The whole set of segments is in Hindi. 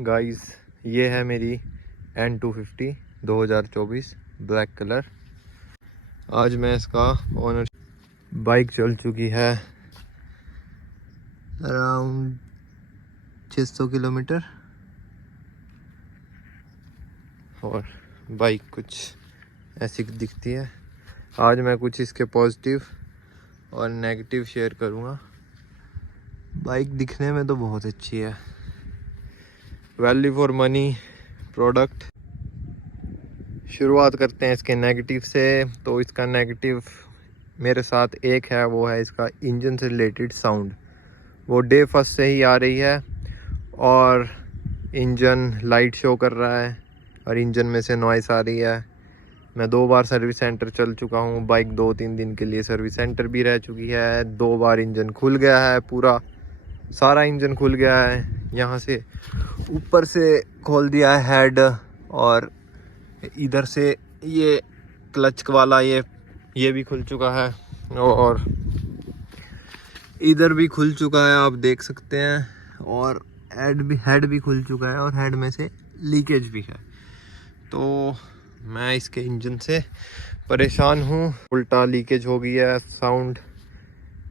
गाइस, ये है मेरी N250 2024 ब्लैक कलर। आज मैं इसका ओनर, बाइक चल चुकी है अराउंड 600 किलोमीटर और बाइक कुछ ऐसी दिखती है। आज मैं कुछ इसके पॉजिटिव और नेगेटिव शेयर करूँगा। बाइक दिखने में तो बहुत अच्छी है, वैल्यू फॉर मनी प्रोडक्ट। शुरुआत करते हैं इसके नेगेटिव से। तो इसका नेगेटिव मेरे साथ एक है, वो है इसका इंजन से रिलेटेड साउंड। वो डे फर्स्ट से ही आ रही है और इंजन लाइट शो कर रहा है और इंजन में से नॉइस आ रही है। मैं 2 बार सर्विस सेंटर चल चुका हूँ। बाइक 2-3 दिन के लिए सर्विस सेंटर भी रह चुकी है। 2 बार इंजन खुल गया है, पूरा सारा इंजन खुल गया है। यहाँ से ऊपर से खोल दिया है हेड, और इधर से ये क्लच वाला ये भी खुल चुका है और इधर भी खुल चुका है, आप देख सकते हैं। और हेड भी खुल चुका है और हेड में से लीकेज भी है। तो मैं इसके इंजन से परेशान हूँ। उल्टा लीकेज हो गई है, साउंड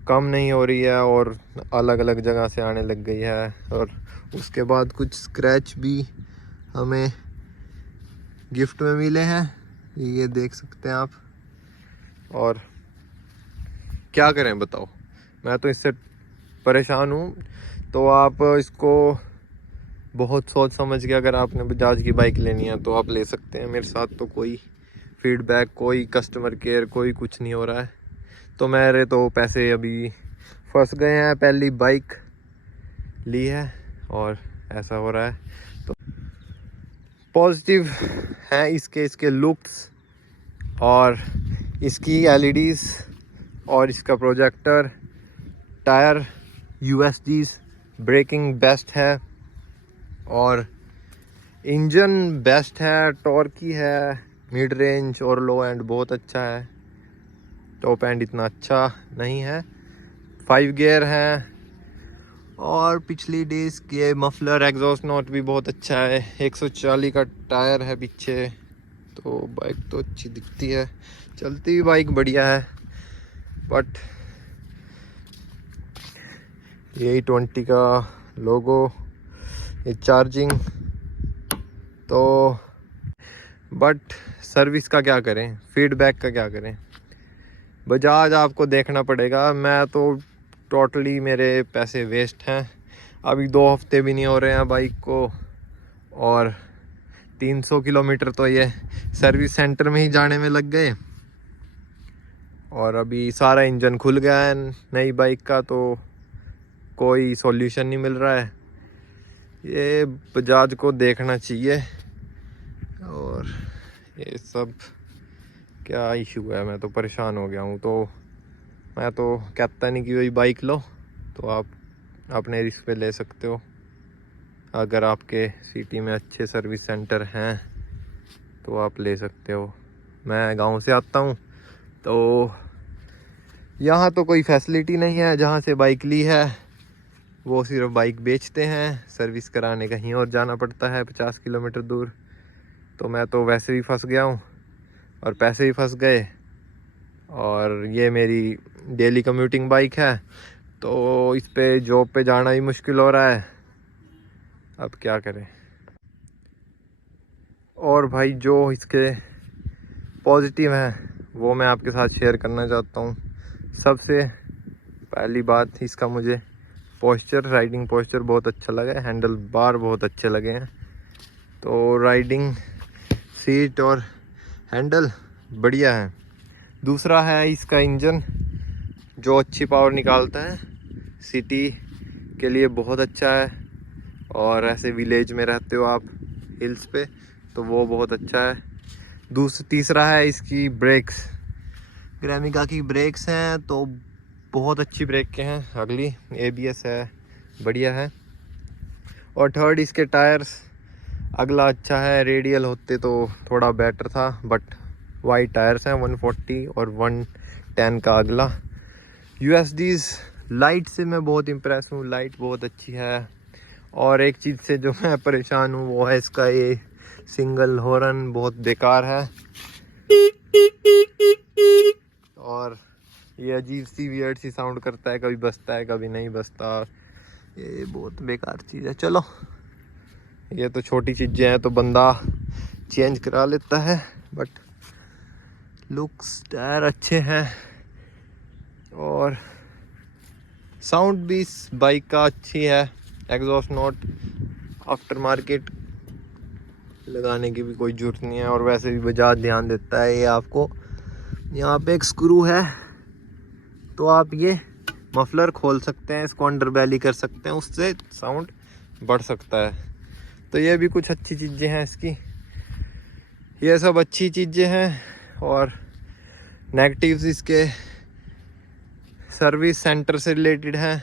कम नहीं हो रही है और अलग अलग जगह से आने लग गई है। और उसके बाद कुछ स्क्रैच भी हमें गिफ्ट में मिले हैं, ये देख सकते हैं आप। और क्या करें बताओ, मैं तो इससे परेशान हूँ। तो आप इसको बहुत सोच समझ के, अगर आपने बजाज की बाइक लेनी है तो आप ले सकते हैं। मेरे साथ तो कोई फीडबैक, कोई कस्टमर केयर, कोई कुछ नहीं हो रहा है। तो मेरे तो पैसे अभी फंस गए हैं। पहली बाइक ली है और ऐसा हो रहा है। तो पॉजिटिव है इसके लुक्स और इसकी LEDs और इसका projector. Tyre USDs, braking best है और इंजन बेस्ट है, टॉर्की है, मिड रेंज और लो एंड बहुत अच्छा है। टॉप एंड इतना अच्छा नहीं है। 5 गियर है और पिछली डिस्क, ये मफलर, एग्जॉस्ट नोट भी बहुत अच्छा है। 140 का टायर है पीछे। तो बाइक तो अच्छी दिखती है, चलती भी बाइक बढ़िया है। बट यही 20 का लोगो, ये चार्जिंग। तो बट सर्विस का क्या करें, फीडबैक का क्या करें। बजाज आपको देखना पड़ेगा। मैं तो टोटली मेरे पैसे वेस्ट हैं। अभी 2 हफ्ते भी नहीं हो रहे हैं बाइक को और 300 किलोमीटर तो ये सर्विस सेंटर में ही जाने में लग गए। और अभी सारा इंजन खुल गया है नई बाइक का, तो कोई सॉल्यूशन नहीं मिल रहा है। ये बजाज को देखना चाहिए। और ये सब क्या इशू है, मैं तो परेशान हो गया हूँ। तो मैं तो कहता नहीं कि वही बाइक लो, तो आप अपने रिस्क पे ले सकते हो। अगर आपके सिटी में अच्छे सर्विस सेंटर हैं तो आप ले सकते हो। मैं गांव से आता हूँ, तो यहाँ तो कोई फैसिलिटी नहीं है। जहाँ से बाइक ली है वो सिर्फ बाइक बेचते हैं, सर्विस कराने कहीं और जाना पड़ता है 50 किलोमीटर दूर। तो मैं तो वैसे ही फंस गया हूँ और पैसे ही फंस गए। और ये मेरी डेली कम्यूटिंग बाइक है, तो इस पे जॉब पे जाना ही मुश्किल हो रहा है। अब क्या करें। और भाई, जो इसके पॉजिटिव हैं वो मैं आपके साथ शेयर करना चाहता हूँ। सबसे पहली बात, इसका मुझे पोस्चर, राइडिंग पोस्चर बहुत अच्छा लगा है। हैंडल बार बहुत अच्छे लगे हैं। तो राइडिंग सीट और हैंडल बढ़िया है। दूसरा है इसका इंजन, जो अच्छी पावर निकालता है। सिटी के लिए बहुत अच्छा है और ऐसे विलेज में रहते हो आप हिल्स पे, तो वो बहुत अच्छा है। तीसरा है इसकी ब्रेक्स। ग्रेमिका की ब्रेक्स हैं तो बहुत अच्छी ब्रेक के हैं। अगली ABS है, बढ़िया है। और थर्ड, इसके टायर्स। अगला अच्छा है, रेडियल होते तो थोड़ा बेटर था, बट वाइड टायर्स हैं 140 और 110 का अगला। USDs लाइट से मैं बहुत इम्प्रेस हूँ, लाइट बहुत अच्छी है। और एक चीज़ से जो मैं परेशान हूँ वो है इसका ये सिंगल हॉर्न, बहुत बेकार है। और ये अजीब सी वियर्ड सी साउंड करता है, कभी बजता है कभी नहीं बजता। ये बहुत बेकार चीज़ है। चलो ये तो छोटी चीज़ें हैं तो बंदा चेंज करा लेता है, बट लुक्स टायर अच्छे हैं और साउंड भी इस बाइक का अच्छी है। एग्जॉस्ट नोट आफ्टर मार्केट लगाने की भी कोई ज़रूरत नहीं है, और वैसे भी बजाज ध्यान देता है। ये आपको यहाँ पे एक स्क्रू है तो आप ये मफलर खोल सकते हैं, इसको अंडर बैली कर सकते हैं, उससे साउंड बढ़ सकता है। तो ये भी कुछ अच्छी चीज़ें हैं इसकी, ये सब अच्छी चीज़ें हैं। और नेगेटिव्स इसके सर्विस सेंटर से रिलेटेड है,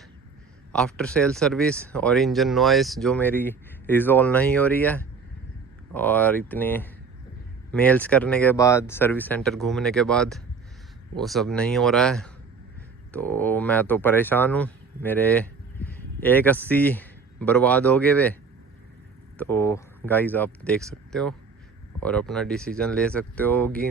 आफ्टर सेल सर्विस और इंजन नॉइस जो मेरी रिजॉल्व नहीं हो रही है। और इतने मेल्स करने के बाद, सर्विस सेंटर घूमने के बाद वो सब नहीं हो रहा है, तो मैं तो परेशान हूँ। मेरे 180 बर्बाद हो गए वे। तो गाइस आप देख सकते हो और अपना डिसीजन ले सकते हो कि